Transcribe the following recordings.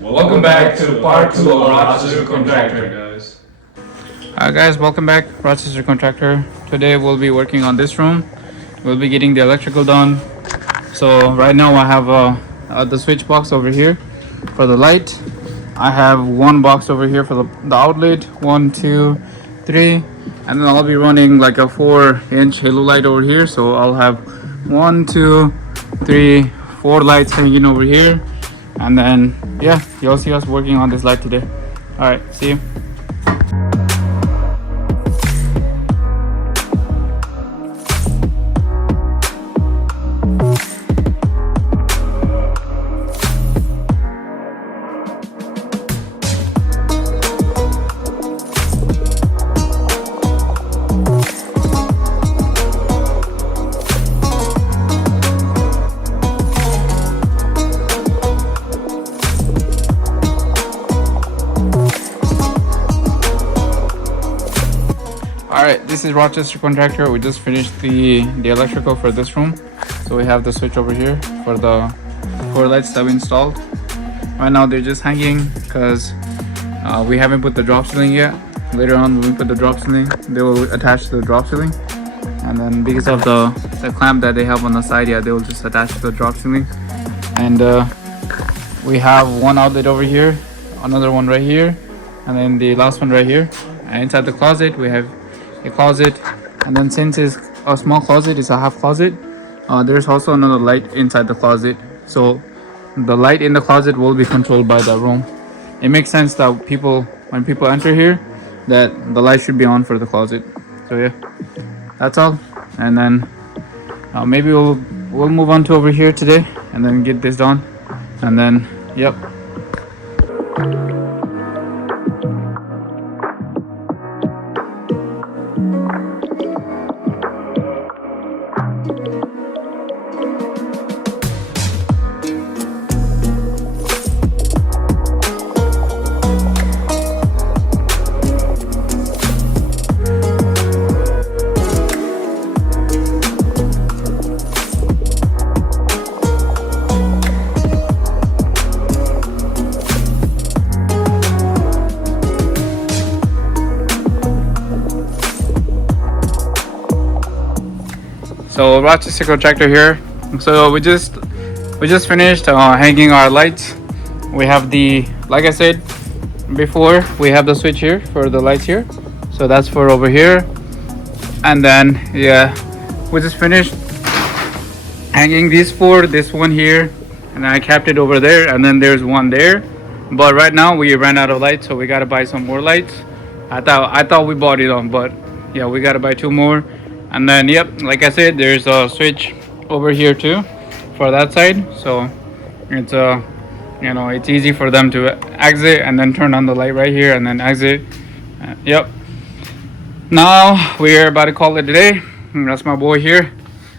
Welcome back to part 2 of Rochester Contractor, guys. Hi guys, welcome back, Rochester Contractor. Today we'll be working on this room. We'll be getting the electrical done. So right now I have the switch box over here for the light. I have one box over here for the outlet, 1, 2, 3, and then I'll be running like a 4-inch halo light over here. So I'll have 1, 2, 3, 4 lights hanging over here, and then yeah, you'll see us working on this light today. All right, see you. Alright, this is Rochester Contractor. We just finished the electrical for this room. So we have the switch over here for the 4 lights that we installed. Right now they're just hanging because we haven't put the drop ceiling yet. Later on when we put the drop ceiling, they will attach to the drop ceiling. And then because of the clamp that they have on the side, yeah, they will just attach to the drop ceiling. And we have one outlet over here, another one right here, and then the last one right here. And inside the closet we have a closet, and then since it's a small closet, it's a half closet, there's also another light inside the closet. So the light in the closet will be controlled by the room. It makes sense that when people enter here, that the light should be on for the closet. So yeah, that's all. And then maybe we'll move on to over here today and then get this done, and then yep. So Rochester Contractor here. So we just finished hanging our lights. We have like I said before, we have the switch here for the lights here. So that's for over here. And then yeah, we just finished hanging these 4, this one here, and I kept it over there, and then there's one there. But right now we ran out of lights, so we gotta buy some more lights. I thought we bought it on, but yeah, we gotta buy 2 more. And then yep, like I said, there's a switch over here too for that side. So it's it's easy for them to exit and then turn on the light right here and then exit. Yep. Now we're about to call it a day. That's my boy here,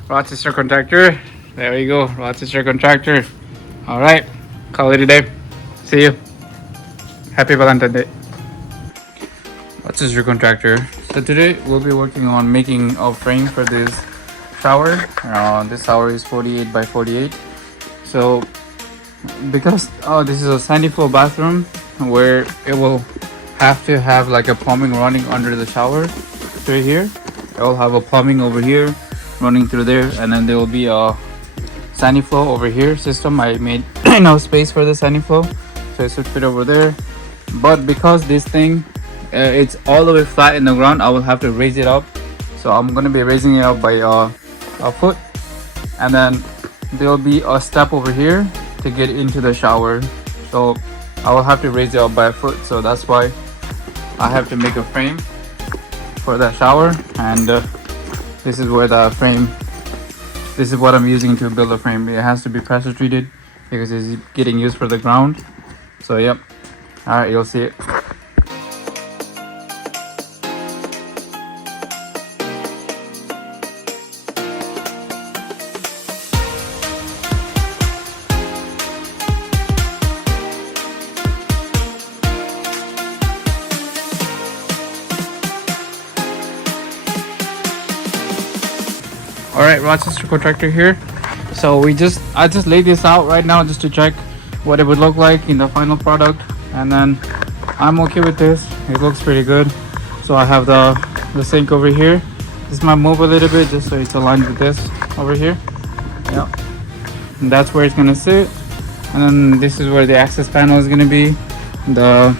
Rochester Contractor. There you go, Rochester Contractor. All right, call it a day. See you. Happy Valentine's Day. Rochester Contractor. So today we'll be working on making a frame for this shower. This shower is 48 by 48. So because this is a sandy floor bathroom where it will have to have like a plumbing running under the shower through here. It will have a plumbing over here running through there, and then there will be a sandy floor over here system. I made enough space for the sandy floor, so it should fit over there. But because this thing it's all the way flat in the ground, I will have to raise it up. So I'm gonna be raising it up by a foot, and then there will be a step over here to get into the shower. So I will have to raise it up by a foot. So that's why I have to make a frame for that shower. And this is where the frame. This is what I'm using to build a frame. It has to be pressure treated because it's getting used for the ground. So yep. All right, you'll see it. All right, Rochester Contractor here. So I just laid this out right now just to check what it would look like in the final product. And then I'm okay with this. It looks pretty good. So I have the sink over here. This might move a little bit just so it's aligned with this over here. Yeah, and that's where it's gonna sit. And then this is where the access panel is gonna be. The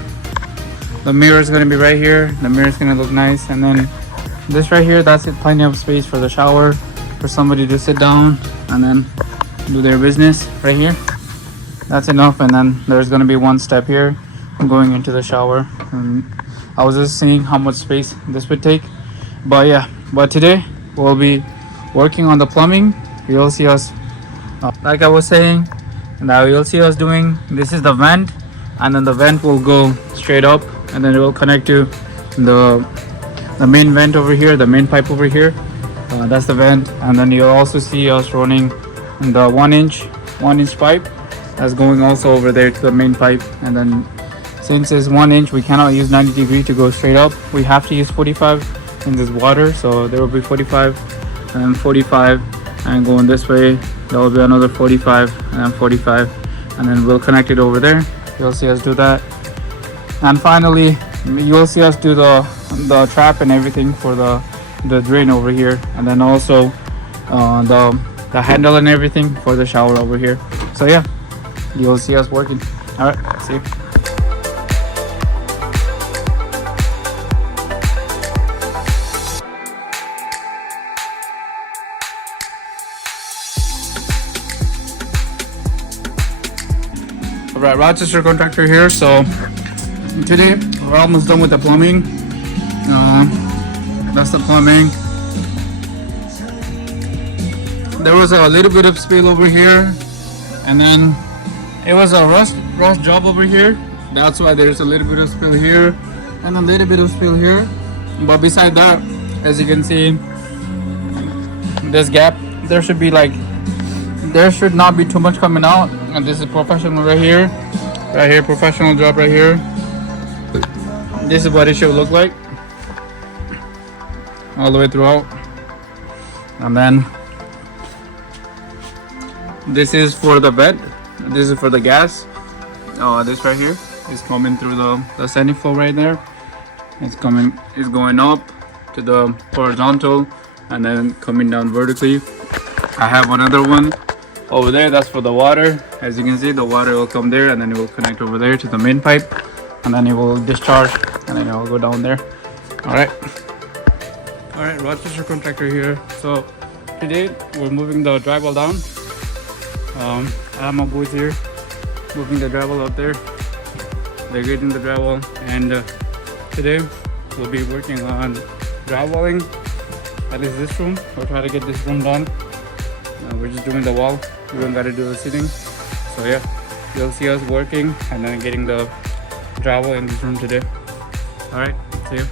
mirror is gonna be right here. The mirror is gonna look nice. And then this right here, that's it, plenty of space for the shower, for somebody to sit down and then do their business right here. That's enough. And then there's gonna be one step here going into the shower. And I was just seeing how much space this would take. But yeah, but today we'll be working on the plumbing. You'll see us, like I was saying, now you'll see us doing, this is the vent, and then the vent will go straight up, and then it will connect to the main vent over here, the main pipe over here. That's the vent. And then you'll also see us running the 1-inch pipe that's going also over there to the main pipe. And then since it's 1 inch, we cannot use 90 degree to go straight up. We have to use 45 in this water, so there will be 45 and 45, and going this way there will be another 45 and 45, and then we'll connect it over there. You'll see us do that. And finally you'll see us do the trap and everything for the drain over here, and then also the handle and everything for the shower over here. So yeah, you'll see us working. All right, see you. Alright, Rochester Contractor here. So today we're almost done with the plumbing. That's the plumbing. There was a little bit of spill over here, and then it was a rust job over here. That's why there's a little bit of spill here and a little bit of spill here. But beside that, as you can see, this gap, there should not be too much coming out. And this is professional right here, professional job right here. This is what it should look like all the way throughout. And then this is for the bed, this is for the gas. This right here is coming through the sandy floor right there. It's going up to the horizontal and then coming down vertically. I have another one over there, that's for the water. As you can see, the water will come there and then it will connect over there to the main pipe, and then it will discharge and then it will go down there. All right, Rochester Contractor here. So today we're moving the drywall down. I have my boys here moving the drywall out there. They're getting the drywall, and today we'll be working on drywalling at least this room. We'll try to get this room done. We're just doing the wall. We don't gotta do the ceiling. So yeah, you'll see us working and then getting the drywall in this room today. All right, see you.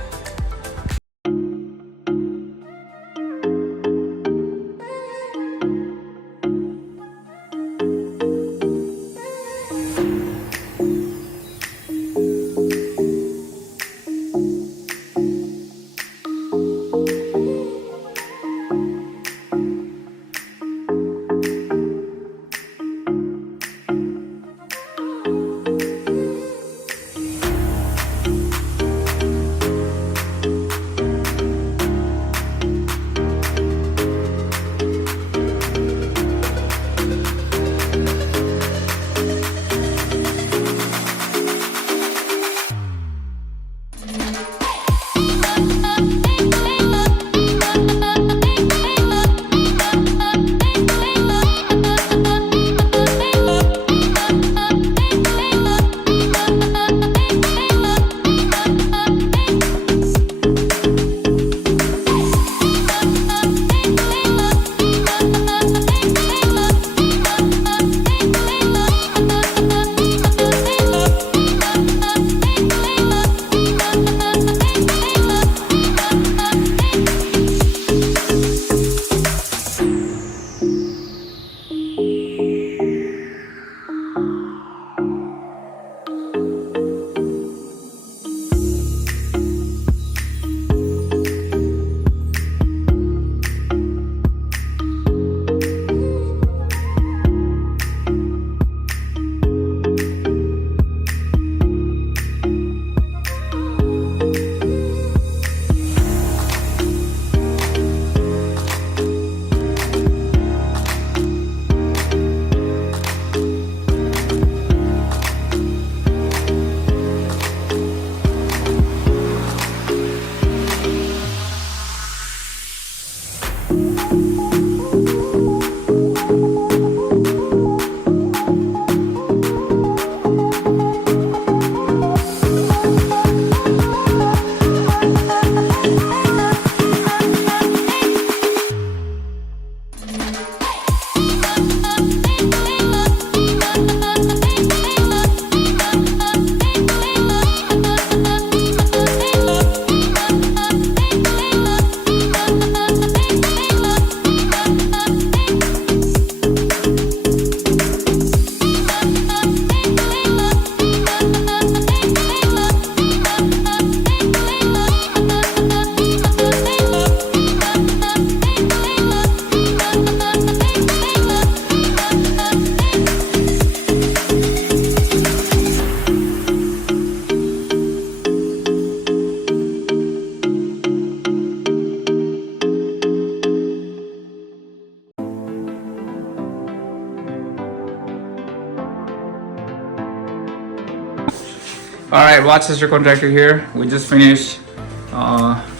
Alright, Rochester Contractor here. We just finished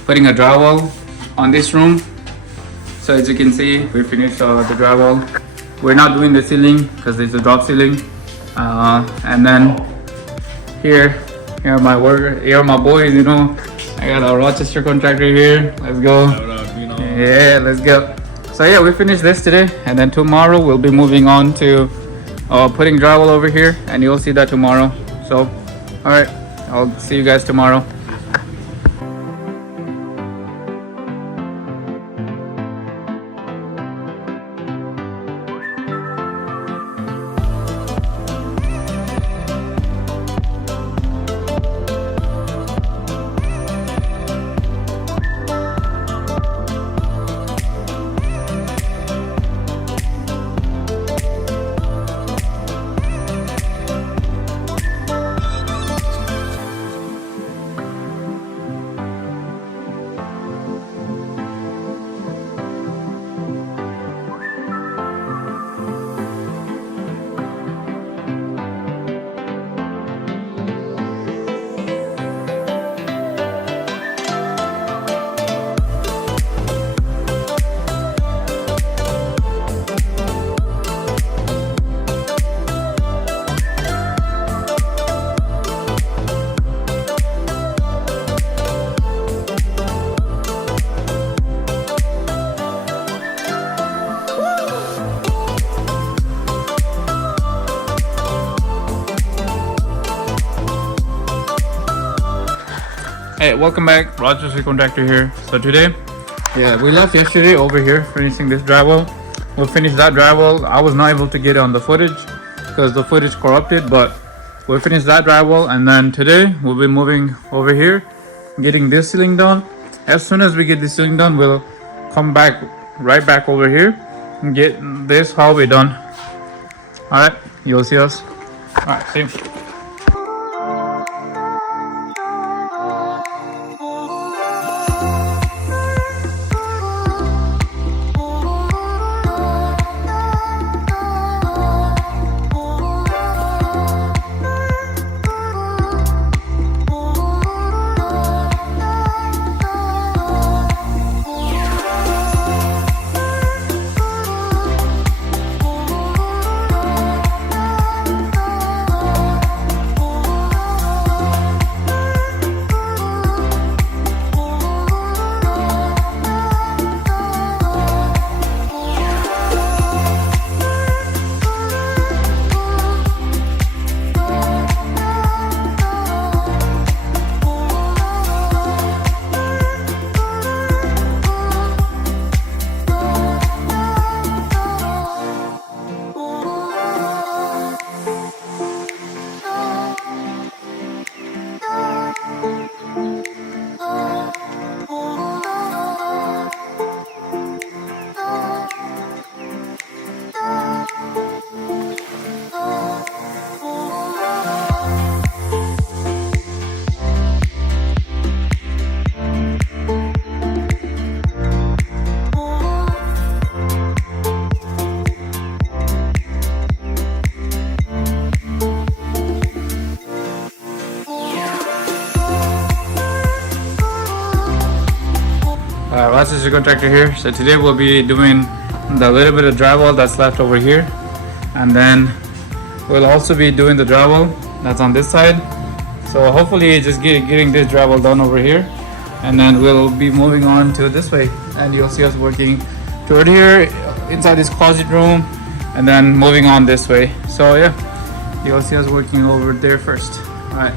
putting a drywall on this room. So as you can see, we finished the drywall. We're not doing the ceiling because it's a drop ceiling. And then here are my workers, here are my boys, you know. I got a Rochester Contractor here. Let's go. Yeah, let's go. So yeah, we finished this today, and then tomorrow we'll be moving on to putting drywall over here, and you'll see that tomorrow. So, all right, I'll see you guys tomorrow. Hey, welcome back. Rochester Contractor here. So today, yeah, we left yesterday over here finishing this drywall. We'll finish that drywall. I was not able to get it on the footage because the footage corrupted, but we'll finish that drywall, and then today we'll be moving over here, getting this ceiling done. As soon as we get this ceiling done, we'll come back right back over here and get this hallway done. All right, you'll see us. All right, see you. Rochester Contractor here. So today we'll be doing the little bit of drywall that's left over here, and then we'll also be doing the drywall that's on this side. So hopefully just getting this drywall done over here, and then we'll be moving on to this way, and you'll see us working toward here inside this closet room, and then moving on this way. So yeah, you'll see us working over there first. All right.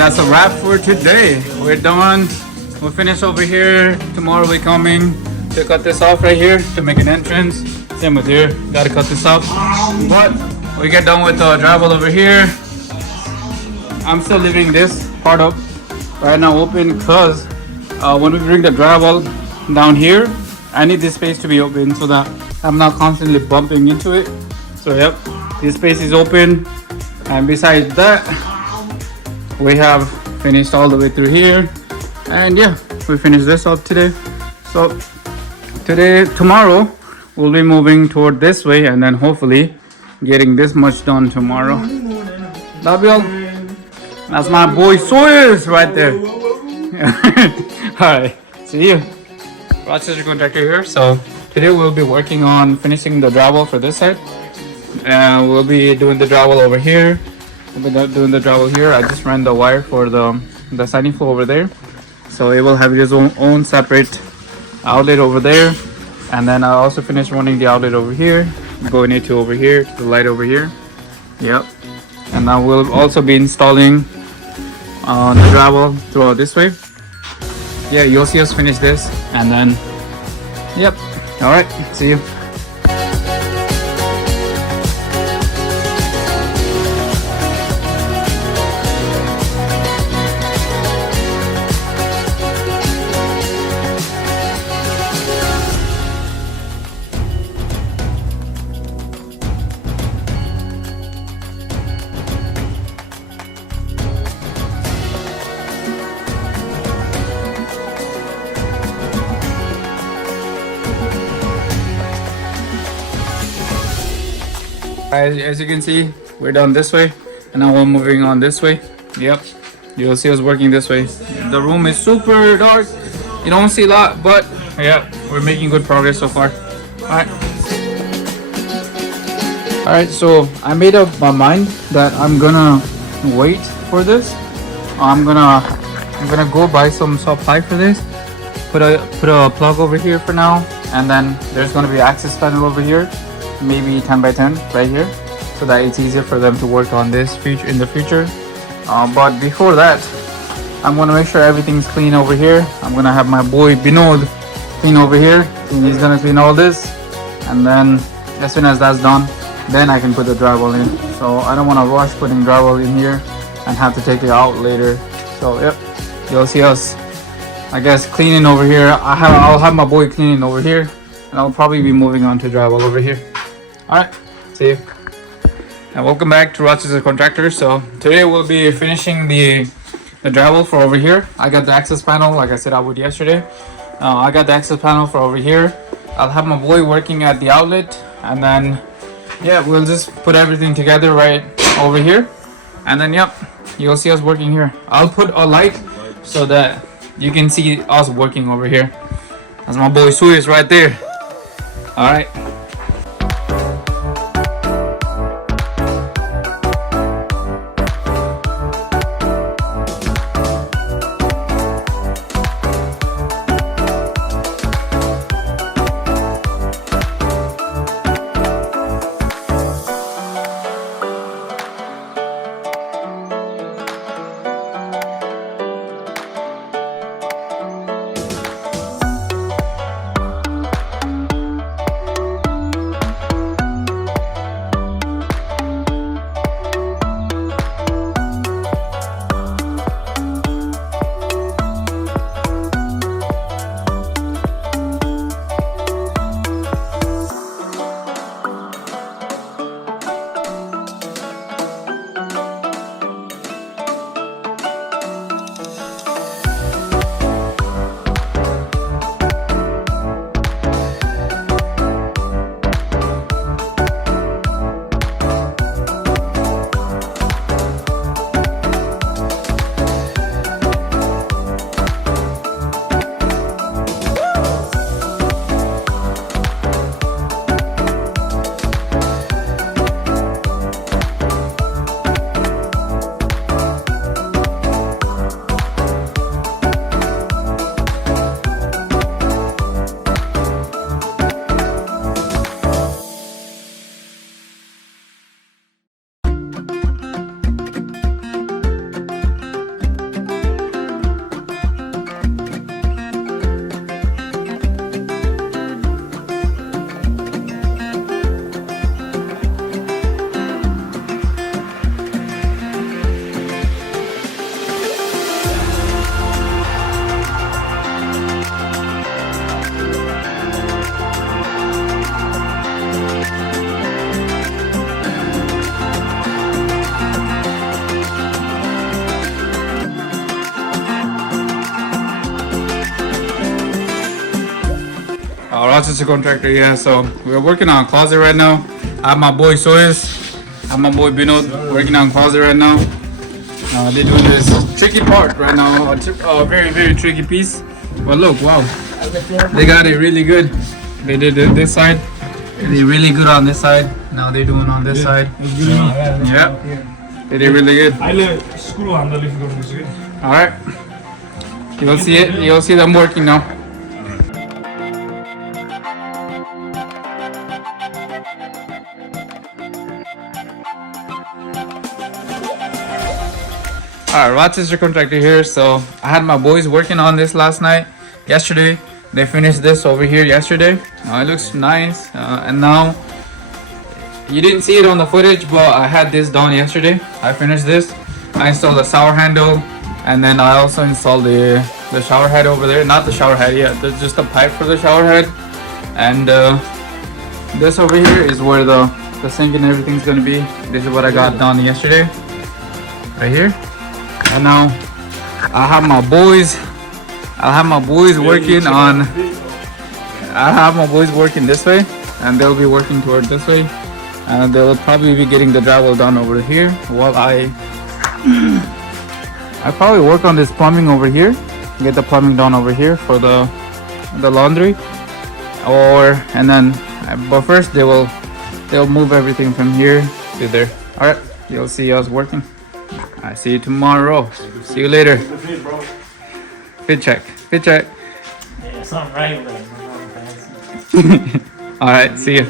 that's a wrap for today. We're done. We'll finish over here. Tomorrow we're coming to cut this off right here to make an entrance. Same with here. Gotta cut this off. But we get done with the drywall over here. I'm still leaving this part up right now open because when we bring the drywall down here, I need this space to be open so that I'm not constantly bumping into it. So yep, this space is open, and besides that, we have finished all the way through here. And yeah, we finished this up today. So tomorrow we'll be moving toward this way, and then hopefully getting this much done tomorrow. Love y'all. That's my boy Sawyers right there. Alright, see you. Rochester Contractor here. So today we'll be working on finishing the drywall for this side. And we'll be doing the drywall over here. We'll be doing the drywall here. I just ran the wire for the siding floor over there. So it will have its own separate outlet over there. And then I also finished running the outlet over here. Going into over here to the light over here. Yep. And now we'll also be installing the drywall throughout this way. Yeah, you'll see us finish this, and then yep. All right, see you. As you can see, we're done this way, and now we're moving on this way. Yep, you'll see us working this way. The room is super dark, you don't see a lot, but yeah, we're making good progress so far. Alright, so I made up my mind that I'm gonna wait for this. I'm gonna go buy some supply for this, put a plug over here for now, and then there's gonna be access panel over here, maybe 10 by 10 right here, so that it's easier for them to work on this in the future. But before that, I'm gonna make sure everything's clean over here. I'm gonna have my boy Binod clean over here, and he's gonna clean all this, and then as soon as that's done, then I can put the drywall in. So I don't want to rush putting drywall in here and have to take it out later. So yep, you'll see us, I guess, cleaning over here. I'll have my boy cleaning over here, and I'll probably be moving on to drywall over here. Alright, see you. And welcome back to Rochester Contractor. So today we'll be finishing the drywall for over here. I got the access panel, like I said I would yesterday. I got the access panel for over here. I'll have my boy working at the outlet, and then yeah, we'll just put everything together right over here, and then yep, you'll see us working here. I'll put a light so that you can see us working over here. That's my boy Suez right there. Alright. Rochester Contractor, yeah. So we're working on a closet right now. I have my boy Soyuz, I have my boy Binod working on closet right now. They're doing this tricky part right now, a very, very tricky piece. But look, wow, they got it really good. They did it this side. They did really good on this side. Now they're doing on this side. Yeah, they did really good. All right, you'll see it. You'll see them working now. Alright, Rochester Contractor here. So I had my boys working on this yesterday. They finished this over here yesterday. It looks nice. And now, you didn't see it on the footage, but I had this done yesterday. I finished this. I installed the shower handle, and then I also installed the shower head over there. Not the shower head, yeah, just the pipe for the shower head. And this over here is where the sink and everything's gonna be. This is what I got done yesterday, right here. And now I have my boys. I'll have my boys working on. I have my boys working this way, and they'll be working toward this way, and they'll probably be getting the drywall done over here. While I probably work on this plumbing over here. Get the plumbing done over here for the laundry, but first they'll move everything from here to there. All right, you'll see us working. I see you tomorrow. See you later. Fit check. Fit check. Yeah, something right with All right. See you.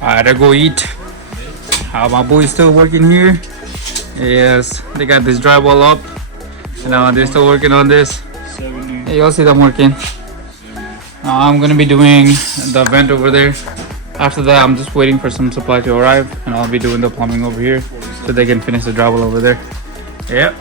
Alright, I go eat. My boy's still working here. Yes, they got this drywall up. Now they're still working on this. Hey, you'll see them working. I'm gonna be doing the vent over there. After that, I'm just waiting for some supply to arrive, and I'll be doing the plumbing over here so they can finish the drywall over there. Yep.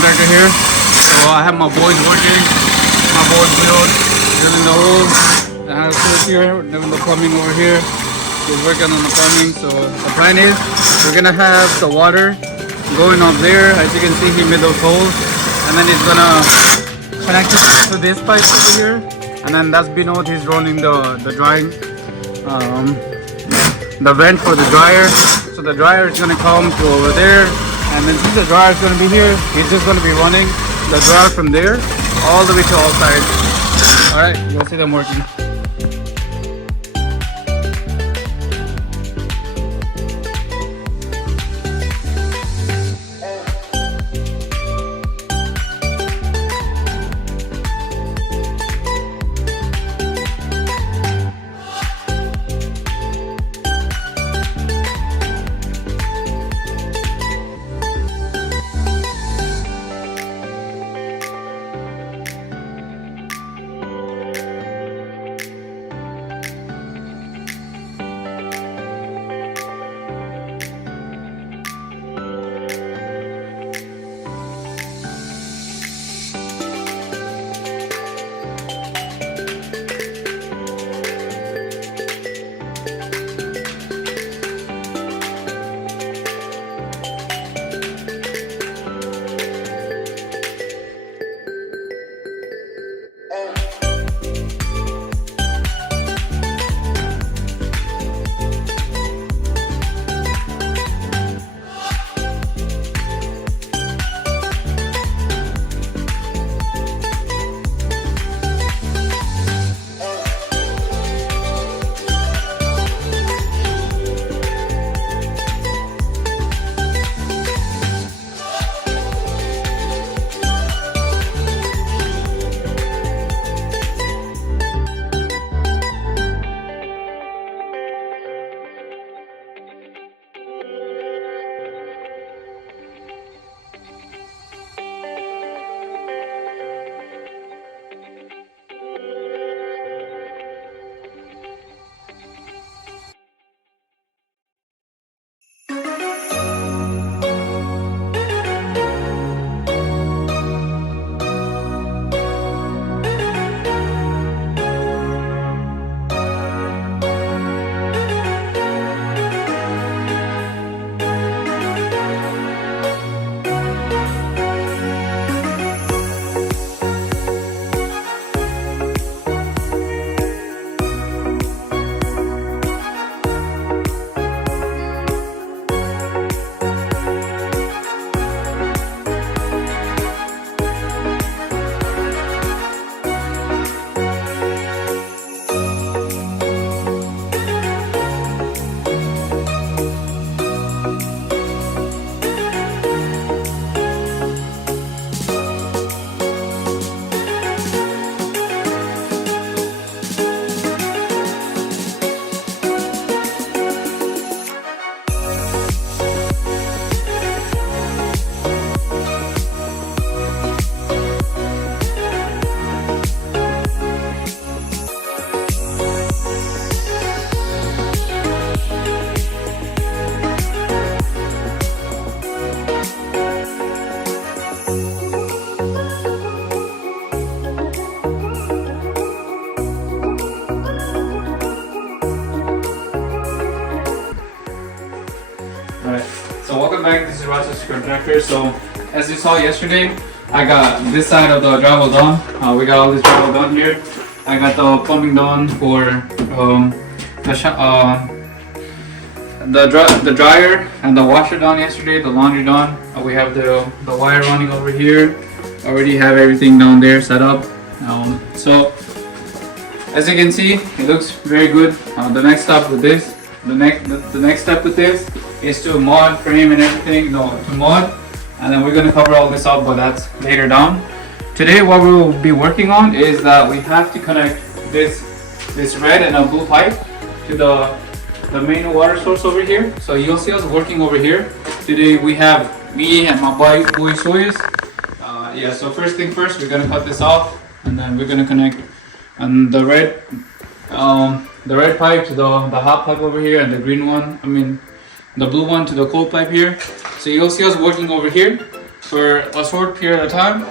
contractor here. So I have my boys working. My boys drilling the holes. I have Chris here doing the plumbing over here. He's working on the plumbing. So the plan is we're gonna have the water going up there. As you can see, he made those holes, and then he's gonna connect it to this pipe over here. And then that's below. He's running the drying, the vent for the dryer. So the dryer is gonna come to over there, and then since the dryer is gonna be here, he's just gonna be running the dryer from there all the way to all sides. All right, you'll see them working. So welcome back, this is Rochester Contractor. So as you saw yesterday, I got this side of the drywall done. We got all this drywall done here. I got the plumbing done for the dryer and the washer done yesterday, the laundry done. We have the wire running over here. Already have everything down there set up. So as you can see, it looks very good. The next step with this, the next step with this is to mod frame and everything. To mod, and then we're gonna cover all this up, but that's later down. Today, what we will be working on is that we have to connect this red and a blue pipe to the main water source over here. So you'll see us working over here. Today we have me and my boy Soyuz. Yeah. So first thing first, we're gonna cut this off, and then we're gonna connect the red pipe to the hot pipe over here, and the green one, the blue one to the cold pipe here. So you'll see us working over here. for a short period of time.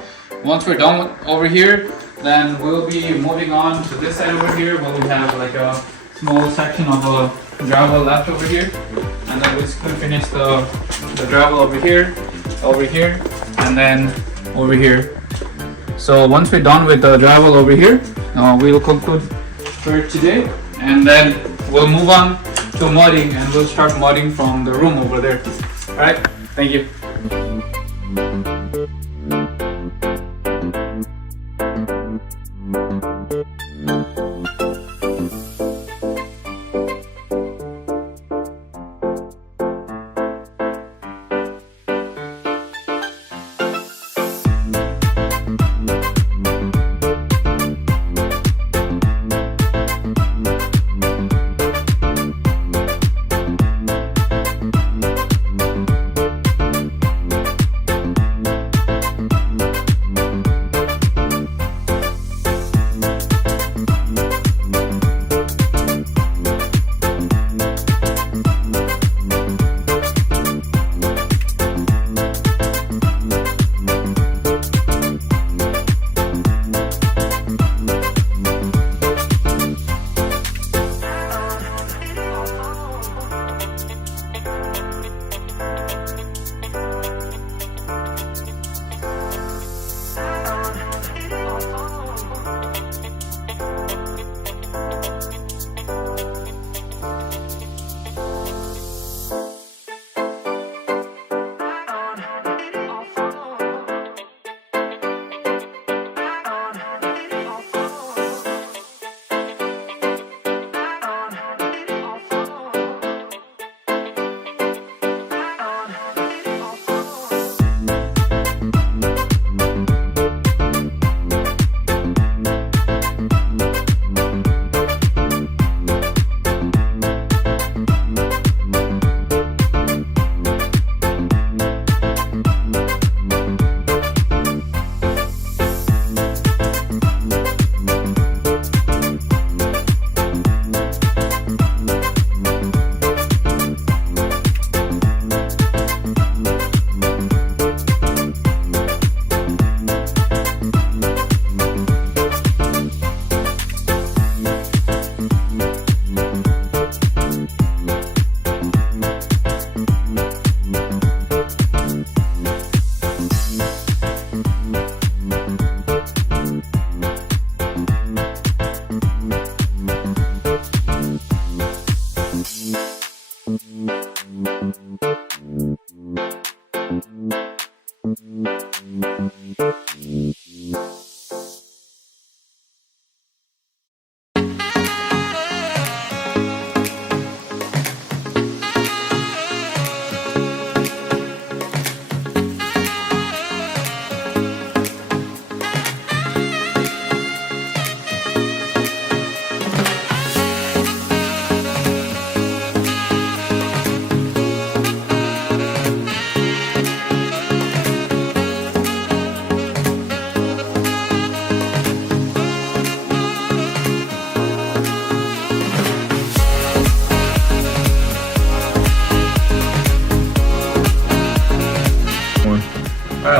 Once we're done over here, then we'll be moving on to this side over here where we have like a small section of drywall left over here, and then we could finish the drywall over here, and then over here. So once we're done with the drywall over here, we'll conclude for today, and then we'll move on to mudding, and we'll start mudding from the room over there. Alright, thank you.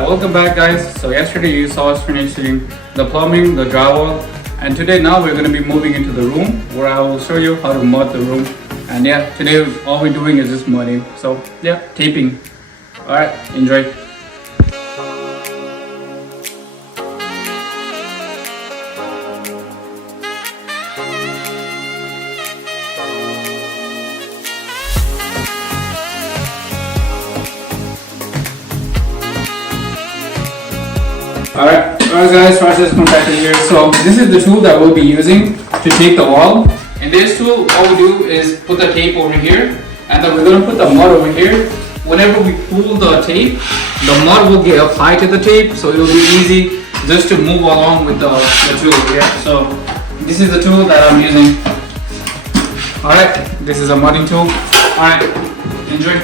Welcome back, guys. So yesterday you saw us finishing the plumbing, the drywall, and today now we're going to be moving into the room where I will show you how to mud the room. And yeah, today all we're doing is just mudding. So yeah, taping. Alright, enjoy. Alright guys, Rochester Contractor here. So this is the tool that we'll be using to tape the wall. In this tool, all we do is put the tape over here, and then we're going to put the mud over here. Whenever we pull the tape, the mud will get applied to the tape, so it will be easy just to move along with the tool. Yeah. So this is the tool that I'm using. Alright, this is a mudding tool. Alright, enjoy.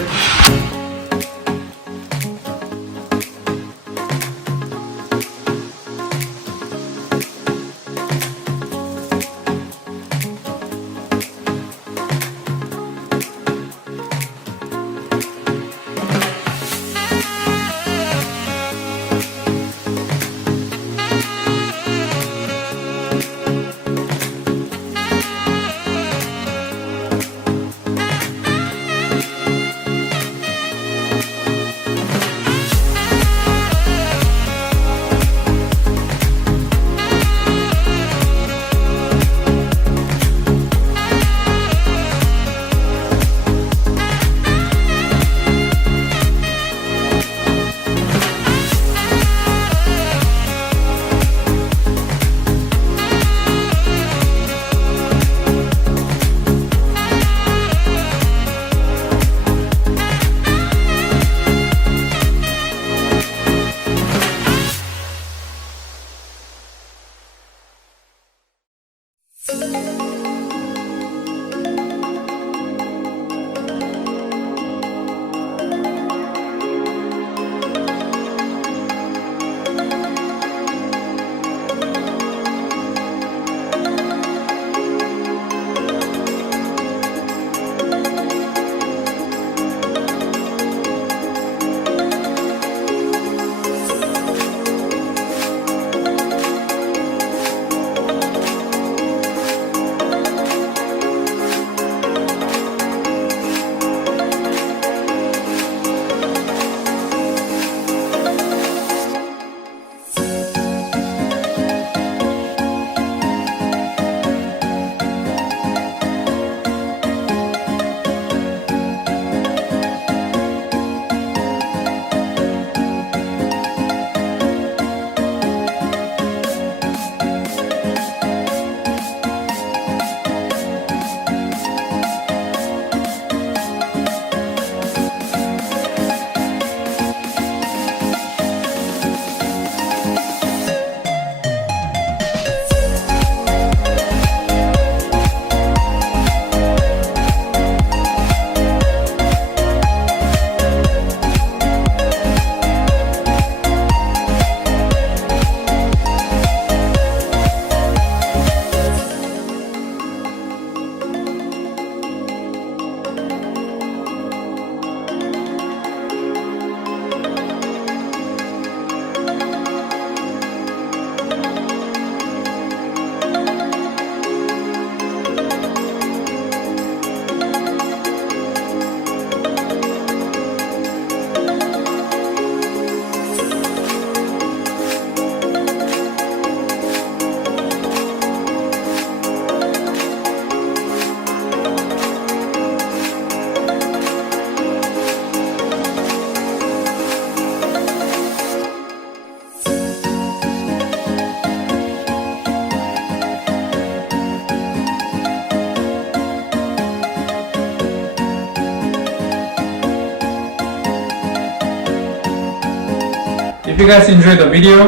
If you guys enjoyed the video,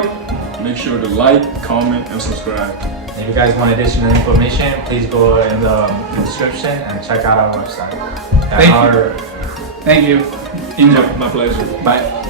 Make sure to like, comment, and subscribe. If you guys want additional information, please go in the description and check out our website. Thank you. Thank you. Enjoy. My pleasure. Bye.